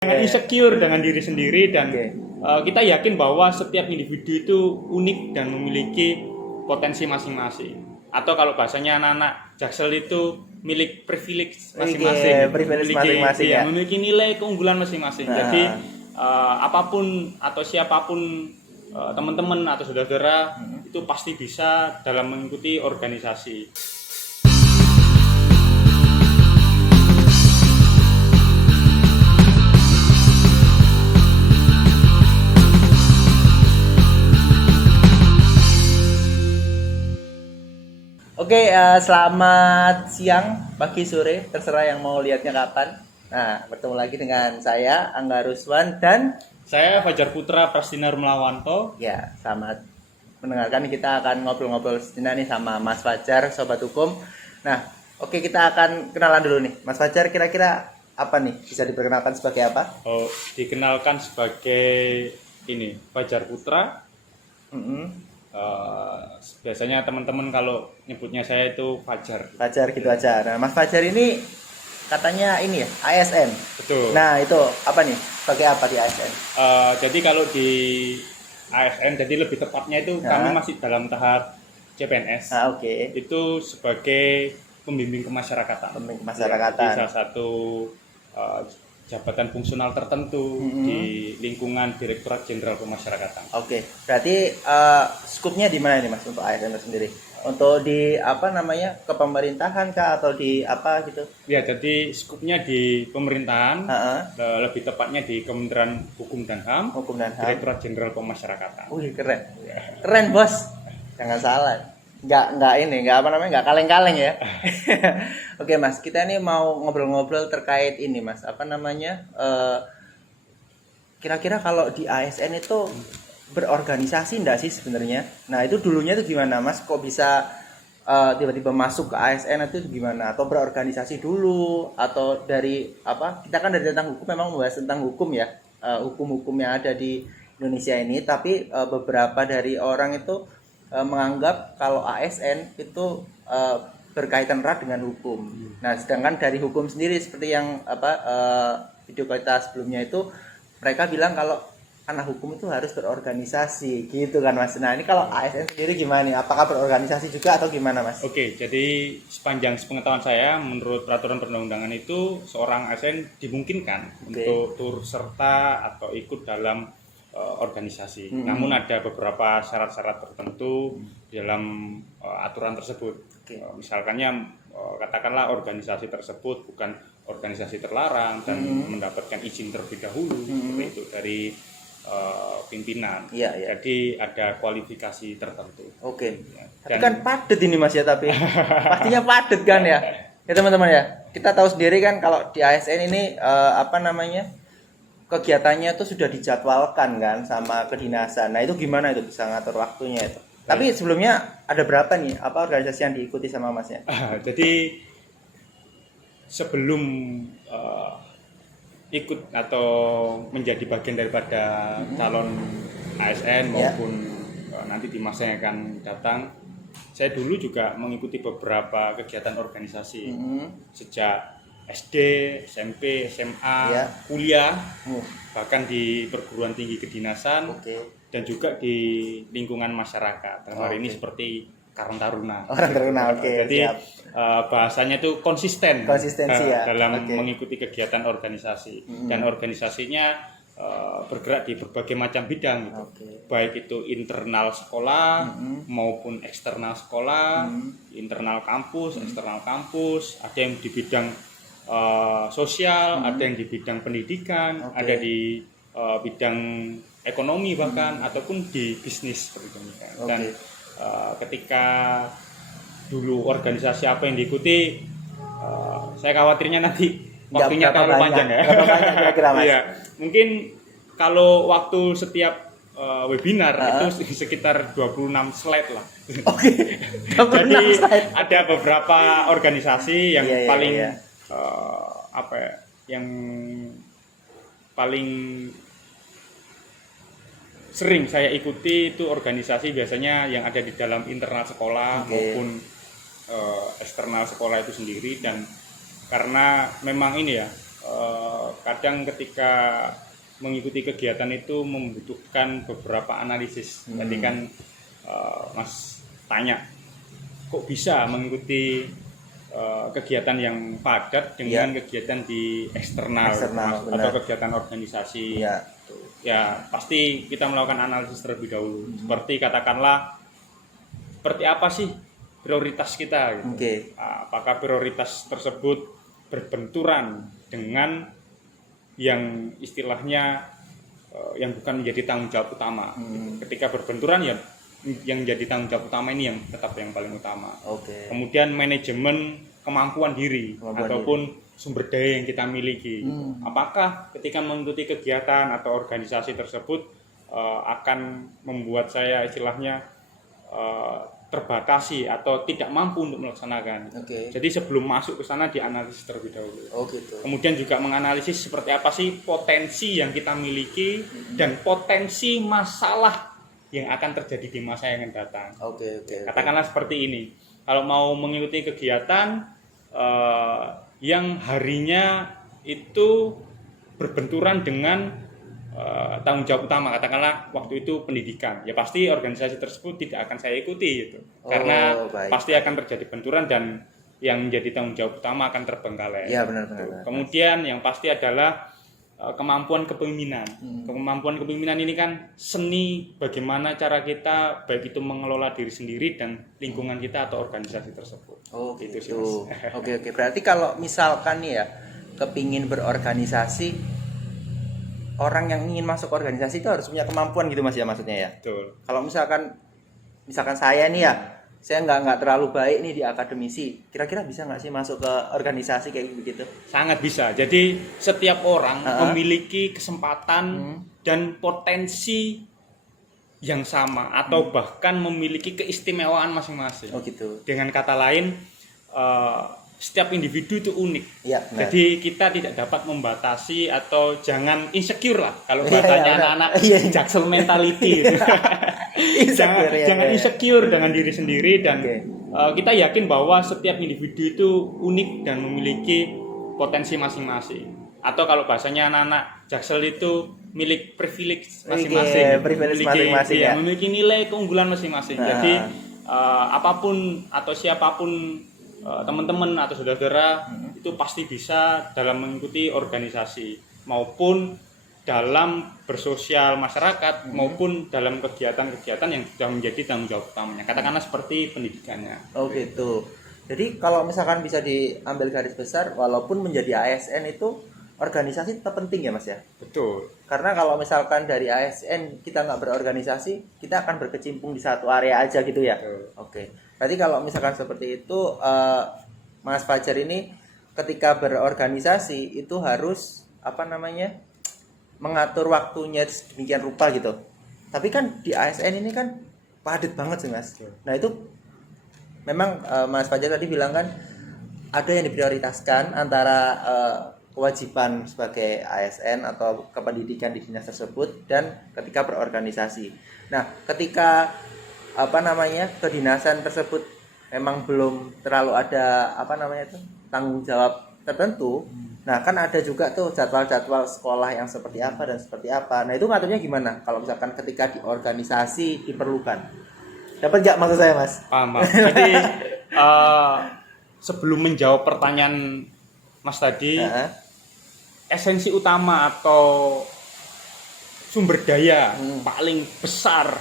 Jangan insecure dengan diri sendiri dan Oke. kita yakin bahwa setiap individu itu unik dan memiliki potensi masing-masing. Atau kalau bahasanya anak-anak Jaksel itu milik privilege masing-masing, Oke, privilege memiliki masing-masing iya, ya. memiliki nilai keunggulan masing-masing. Nah. Jadi apapun atau siapapun teman-teman atau saudara-saudara itu pasti bisa dalam mengikuti organisasi. Oke, selamat siang, pagi, sore, terserah yang mau lihatnya kapan. Nah, bertemu lagi dengan saya, Angga Ruswan, dan Saya Fajar Putra Prastina Rumlawanto. ya, selamat mendengarkan. Kita akan ngobrol-ngobrol sejenak nih sama Mas Fajar, Sobat Hukum. Nah, oke, kita akan kenalan dulu nih. Mas Fajar, kira-kira apa nih? Bisa diperkenalkan sebagai apa? Oh, dikenalkan sebagai ini Fajar Putra. Mm-mm. Biasanya teman-teman kalau nyebutnya saya itu Fajar. Fajar gitu aja. Nah, Mas Fajar ini katanya ini ya, ASN. Betul. Nah, itu apa nih? Sebagai apa di ASN? Jadi kalau di ASN, jadi lebih tepatnya itu Nah. kami masih dalam tahap CPNS. Nah, oke. Itu sebagai pembimbing kemasyarakatan. Pembimbing kemasyarakatan. Jadi salah satu uh, jabatan fungsional tertentu di lingkungan Direktorat Jenderal Pemasyarakatan. Oke, berarti skupnya di mana ini Mas untuk ASN itu sendiri? Untuk di apa namanya kepemerintahan kah atau di apa gitu? Ya, jadi skupnya di pemerintahan, Heeh. lebih tepatnya di Kementerian Hukum dan HAM, Hukum dan HAM. Direktorat Jenderal Pemasyarakatan. Wih keren, keren bos. Jangan salah. Nggak apa namanya nggak kaleng-kaleng ya. Oke Mas, kita ini mau ngobrol-ngobrol terkait ini Mas. Apa namanya? Kira-kira kalau di ASN itu berorganisasi enggak sih sebenarnya? Nah itu dulunya itu gimana Mas? Kok bisa tiba-tiba masuk ke ASN itu gimana? Atau berorganisasi dulu? Atau dari apa? Kita kan dari tentang hukum memang membahas tentang hukum ya, hukum-hukum yang ada di Indonesia ini. Tapi beberapa dari orang itu menganggap kalau ASN itu berkaitan erat dengan hukum. Nah sedangkan dari hukum sendiri seperti yang video kita sebelumnya itu mereka bilang kalau anak hukum itu harus berorganisasi gitu kan Mas. Nah ini kalau ASN sendiri gimana nih? Apakah berorganisasi juga atau gimana Mas? Oke, jadi sepanjang sepengetahuan saya, menurut peraturan perundang-undangan itu seorang ASN dimungkinkan untuk turut serta atau ikut dalam organisasi. Namun ada beberapa syarat-syarat tertentu dalam aturan tersebut. Misalkannya katakanlah organisasi tersebut bukan organisasi terlarang dan mendapatkan izin terlebih dahulu seperti itu dari pimpinan. Iya, iya. Jadi ada kualifikasi tertentu. Oke. Ya. Tapi kan padat ini Mas ya tapi pastinya padat kan ya. Ya teman-teman ya. Kita tahu sendiri kan kalau di ASN ini apa namanya? Kegiatannya itu sudah dijadwalkan kan sama kedinasan. Nah, itu gimana itu bisa ngatur waktunya itu? Tapi sebelumnya ada berapa nih apa organisasi yang diikuti sama Masnya? Jadi sebelum ikut atau menjadi bagian daripada calon ASN maupun nanti di masa yang akan datang, saya dulu juga mengikuti beberapa kegiatan organisasi sejak SD, SMP, SMA, kuliah, bahkan di perguruan tinggi kedinasan, dan juga di lingkungan masyarakat. Dalam hari ini seperti Karang Taruna. Karang Taruna, Jadi bahasanya itu konsistensi ya. dalam mengikuti kegiatan organisasi. Dan organisasinya bergerak di berbagai macam bidang gitu. Baik itu internal sekolah maupun eksternal sekolah, internal kampus, eksternal kampus, ada yang di bidang sosial, ada yang di bidang pendidikan, ada di bidang ekonomi bahkan ataupun di bisnis seperti itu. Dan ketika dulu organisasi apa yang diikuti, saya khawatirnya nanti waktunya terlalu panjang ya. Kira-kira Mas. Iya, mungkin kalau waktu setiap webinar itu sekitar 26 slide lah. Oke. Jadi ada beberapa organisasi yang paling apa ya, yang paling sering saya ikuti itu organisasi biasanya yang ada di dalam internal sekolah maupun eksternal sekolah itu sendiri. Dan karena memang ini ya kadang ketika mengikuti kegiatan itu membutuhkan beberapa analisis. Jadi kan Mas tanya, kok bisa mengikuti kegiatan yang padat dengan kegiatan di eksternal atau kegiatan organisasi? Ya pasti kita melakukan analisis terlebih dahulu. Seperti katakanlah, seperti apa sih prioritas kita? Gitu. Apakah prioritas tersebut berbenturan dengan yang istilahnya yang bukan menjadi tanggung jawab utama? Ketika berbenturan, ya yang jadi tanggung jawab utama ini yang tetap yang paling utama. Kemudian manajemen kemampuan diri ataupun sumber daya yang kita miliki. Apakah ketika mengikuti kegiatan atau organisasi tersebut akan membuat saya istilahnya terbatasi atau tidak mampu untuk melaksanakan. Jadi sebelum masuk ke sana dianalisis terlebih dahulu. Kemudian juga menganalisis seperti apa sih potensi yang kita miliki dan potensi masalah yang akan terjadi di masa yang akan datang. Katakanlah seperti ini. Kalau mau mengikuti kegiatan yang harinya itu berbenturan dengan tanggung jawab utama, katakanlah waktu itu pendidikan, ya pasti organisasi tersebut tidak akan saya ikuti gitu. Karena pasti akan terjadi benturan dan yang menjadi tanggung jawab utama akan terbengkalai. Benar. Kemudian yang pasti adalah kemampuan kepemimpinan. Kemampuan kepemimpinan ini kan seni bagaimana cara kita baik itu mengelola diri sendiri dan lingkungan kita atau organisasi tersebut. Gitu sih, Mas. Oke. Berarti kalau misalkan nih ya kepingin berorganisasi, orang yang ingin masuk organisasi itu harus punya kemampuan gitu Mas ya, maksudnya ya. Betul. Kalau misalkan saya nih ya, saya nggak terlalu baik nih di akademisi, kira-kira bisa nggak sih masuk ke organisasi kayak begitu? Sangat bisa. Jadi setiap orang memiliki kesempatan dan potensi yang sama atau bahkan memiliki keistimewaan masing-masing. Gitu. Dengan kata lain, setiap individu itu unik. Benar. Jadi kita tidak dapat membatasi atau jangan insecure lah kalau bahasanya anak-anak jaksel mentality. Jangan insecure dengan diri sendiri dan kita yakin bahwa setiap individu itu unik dan memiliki potensi masing-masing. Atau kalau bahasanya anak-anak jaksel itu milik privilege masing-masing, memiliki nilai keunggulan masing-masing. Jadi apapun atau siapapun teman-teman atau saudara-saudara itu pasti bisa dalam mengikuti organisasi maupun dalam bersosial masyarakat maupun dalam kegiatan-kegiatan yang sudah menjadi tanggung jawab utamanya. Katakanlah seperti pendidikannya. Gitu. Jadi kalau misalkan bisa diambil garis besar, walaupun menjadi ASN itu organisasi tetap penting ya Mas ya? Betul. Karena kalau misalkan dari ASN kita nggak berorganisasi, kita akan berkecimpung di satu area aja gitu ya? Berarti kalau misalkan seperti itu, Mas Fajar ini ketika berorganisasi itu harus mengatur waktunya sedemikian rupa gitu. Tapi kan di ASN ini kan padat banget sih Mas. Nah itu memang Mas Fajar tadi bilang kan ada yang diprioritaskan antara kewajiban sebagai ASN atau kependidikan di dinas tersebut dan ketika berorganisasi. Nah ketika kedinasan tersebut memang belum terlalu ada tanggung jawab tertentu. Nah kan ada juga tuh jadwal-jadwal sekolah yang seperti apa dan seperti apa. Nah itu ngaturnya gimana kalau misalkan ketika di organisasi diperlukan? Dapat nggak maksud saya Mas? Paham. Jadi sebelum menjawab pertanyaan Mas tadi, esensi utama atau sumber daya paling besar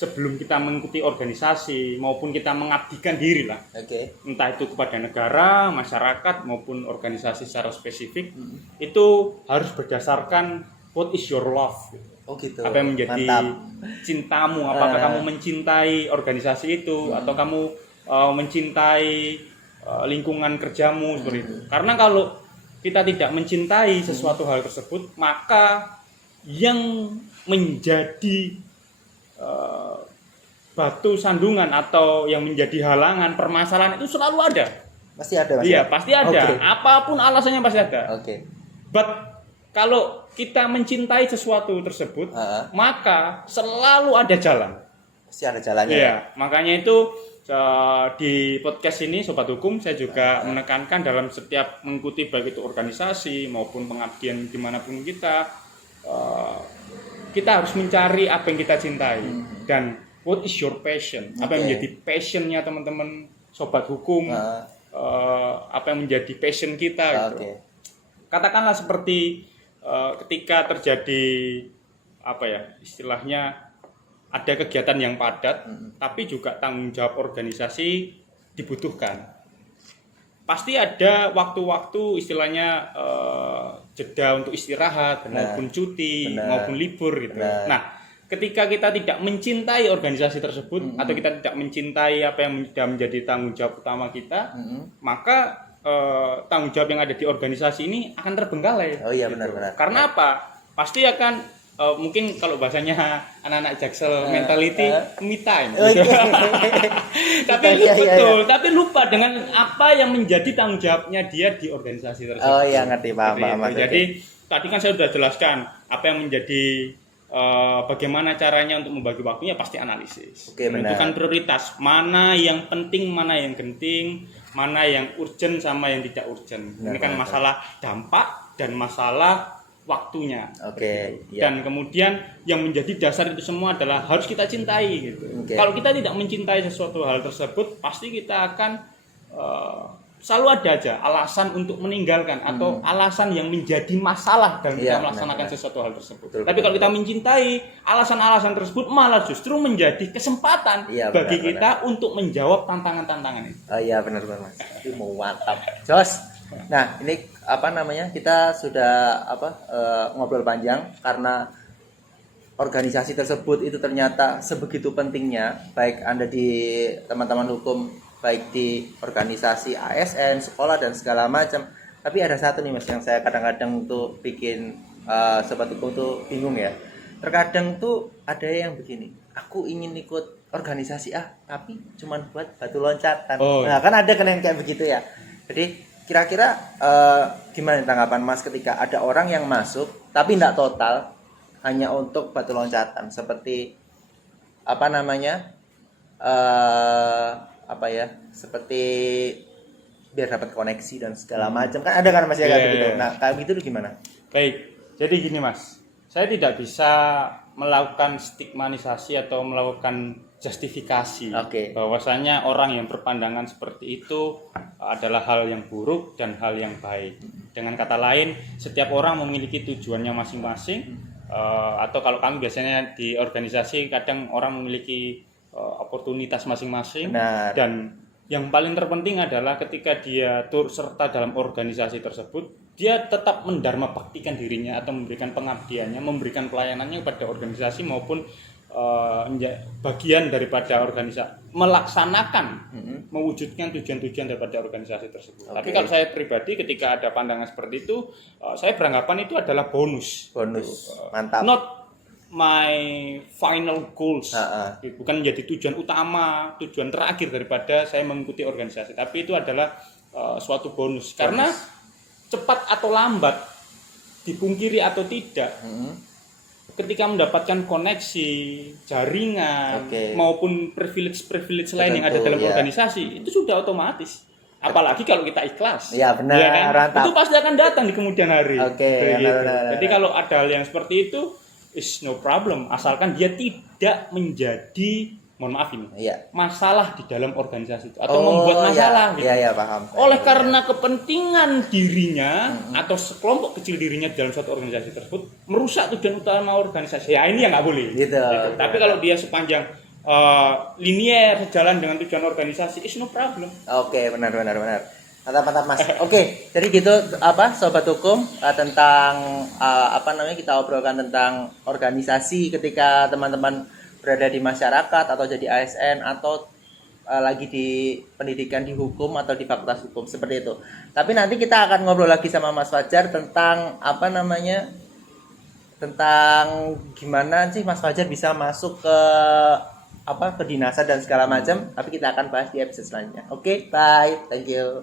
sebelum kita mengikuti organisasi maupun kita mengabdikan diri lah, entah itu kepada negara, masyarakat maupun organisasi secara spesifik, itu harus berdasarkan what is your love, gitu. Apa yang menjadi cintamu, apakah kamu mencintai organisasi itu atau kamu mencintai lingkungan kerjamu seperti itu. Karena kalau kita tidak mencintai sesuatu hal tersebut, maka yang menjadi batu sandungan atau yang menjadi halangan permasalahan itu selalu ada. Pasti ada. Iya, pasti ada. Apapun alasannya pasti ada. But kalau kita mencintai sesuatu tersebut, maka selalu ada jalan. Pasti ada jalannya. Iya, makanya itu di podcast ini Sobat Hukum saya juga menekankan dalam setiap mengikuti baik itu organisasi maupun pengabdian dimanapun kita harus mencari apa yang kita cintai dan what is your passion, apa yang menjadi passionnya teman-teman Sobat Hukum, apa yang menjadi passion kita gitu. Katakanlah seperti ketika terjadi apa ya istilahnya ada kegiatan yang padat, tapi juga tanggung jawab organisasi dibutuhkan. Pasti ada waktu-waktu istilahnya jeda untuk istirahat, maupun cuti, maupun libur gitu. Nah, ketika kita tidak mencintai organisasi tersebut atau kita tidak mencintai apa yang sudah menjadi tanggung jawab utama kita, maka tanggung jawab yang ada di organisasi ini akan terbengkalai. Oh iya gitu. benar-benar. Karena apa? Pasti akan mungkin kalau bahasanya anak-anak Jaksel mentality me time gitu. Tapi betul, tapi lupa dengan apa yang menjadi tanggung jawabnya dia di organisasi tersebut. Oh iya ngerti paham. Jadi tadi kan saya sudah jelaskan apa yang menjadi bagaimana caranya untuk membagi waktunya pasti analisis. Menentukan prioritas, mana yang penting, mana yang genting, mana yang urgent sama yang tidak urgent. Ini kan masalah dampak dan masalah waktunya. Dan kemudian yang menjadi dasar itu semua adalah harus kita cintai gitu. Kalau kita tidak mencintai sesuatu hal tersebut, pasti kita akan selalu ada aja alasan untuk meninggalkan atau alasan yang menjadi masalah dalam kita melaksanakan sesuatu hal tersebut. Tapi kalau kita mencintai, alasan-alasan tersebut malah justru menjadi kesempatan bagi kita untuk menjawab tantangan-tantangan itu. Oh iya benar Mas. Itu mau mantap. Jos. Nah, ini apa namanya? Kita sudah ngobrol panjang karena organisasi tersebut itu ternyata sebegitu pentingnya, baik Anda di teman-teman hukum, baik di organisasi ASN, sekolah dan segala macam. Tapi ada satu nih Mas yang saya kadang-kadang tuh bikin sobat hukum tuh bingung ya. Terkadang tuh ada yang begini, aku ingin ikut organisasi tapi cuman buat batu loncatan. Nah, kan ada kan yang kayak begitu ya. Jadi kira-kira gimana tanggapan Mas ketika ada orang yang masuk tapi tidak total hanya untuk batu loncatan seperti apa namanya seperti biar dapat koneksi dan segala macam kan ada kan Mas ya kayak gitu. Nah kayak gitu tuh gimana? Baik, jadi gini Mas, saya tidak bisa melakukan stigmatisasi atau melakukan justifikasi bahwasanya orang yang berpandangan seperti itu adalah hal yang buruk dan hal yang baik. Dengan kata lain, setiap orang memiliki tujuannya masing-masing, atau kalau kami biasanya di organisasi kadang orang memiliki oportunitas masing-masing. Dan yang paling terpenting adalah ketika dia turut serta dalam organisasi tersebut, dia tetap mendharma baktikan dirinya atau memberikan pengabdiannya, memberikan pelayanannya kepada organisasi maupun bagian daripada organisasi, melaksanakan, mewujudkan tujuan-tujuan daripada organisasi tersebut. Tapi kalau saya pribadi ketika ada pandangan seperti itu, saya beranggapan itu adalah bonus. Mantap. Not my final goals. Bukan menjadi tujuan utama, tujuan terakhir daripada saya mengikuti organisasi. Tapi itu adalah suatu bonus. Karena cepat atau lambat, dipungkiri atau tidak, ketika mendapatkan koneksi, jaringan, maupun privilege lain yang ada dalam organisasi, itu sudah otomatis. Apalagi kalau kita ikhlas. Ya benar, ya kan? Itu pasti akan datang di kemudian hari. Jadi kalau ada hal yang seperti itu, is no problem. Asalkan dia tidak menjadi, mohon maaf ini, masalah di dalam organisasi itu atau membuat masalah. Paham. Oleh karena kepentingan dirinya atau sekelompok kecil dirinya dalam suatu organisasi tersebut merusak tujuan utama organisasi. Ya ini yang nggak boleh. Gitu. Tapi kalau dia sepanjang linier sejalan dengan tujuan organisasi, is no problem. Benar. Mantap Mas. Jadi gitu sobat hukum tentang kita obrolkan tentang organisasi ketika teman-teman berada di masyarakat atau jadi ASN atau lagi di pendidikan di hukum atau di fakultas hukum seperti itu. Tapi nanti kita akan ngobrol lagi sama Mas Fajar tentang tentang gimana sih Mas Fajar bisa masuk ke kedinasan dan segala macam. Tapi kita akan bahas di episode selanjutnya. Bye, thank you.